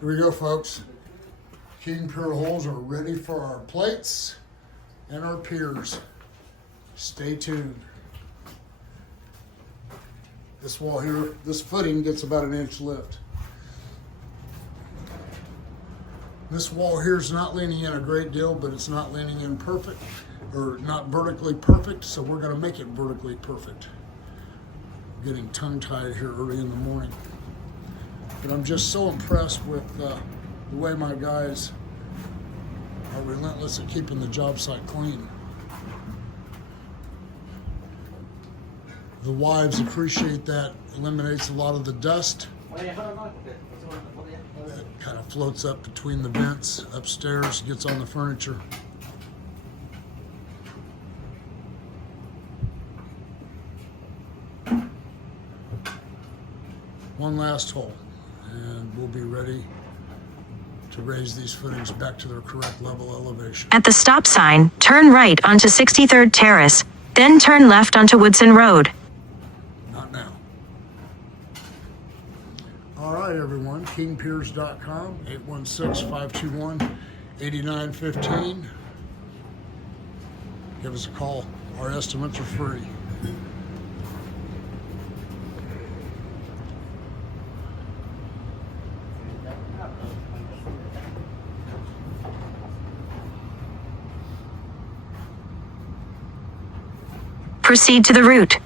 Here we go, folks. King Pier holes are ready for our plates and our piers. Stay tuned. This wall here, this footing gets about an inch lift. This wall here is not leaning in a great deal, but it's not leaning in perfect, or not vertically perfect, so we're gonna make it vertically perfect. I'm getting tongue-tied here early in the morning. But I'm just so impressed with the way my guys are relentless at keeping the job site clean. The wives appreciate that. Eliminates a lot of the dust that kind of floats up between the vents upstairs, gets on the furniture. One last hole, and we'll be ready to raise these footings back to their correct level elevation. At the stop sign, turn right onto 63rd Terrace, then turn left onto Woodson Road. Not now. All right, everyone, kingpiers.com, 816-521-8915. Give us a call. Our estimates are free. Proceed to the route.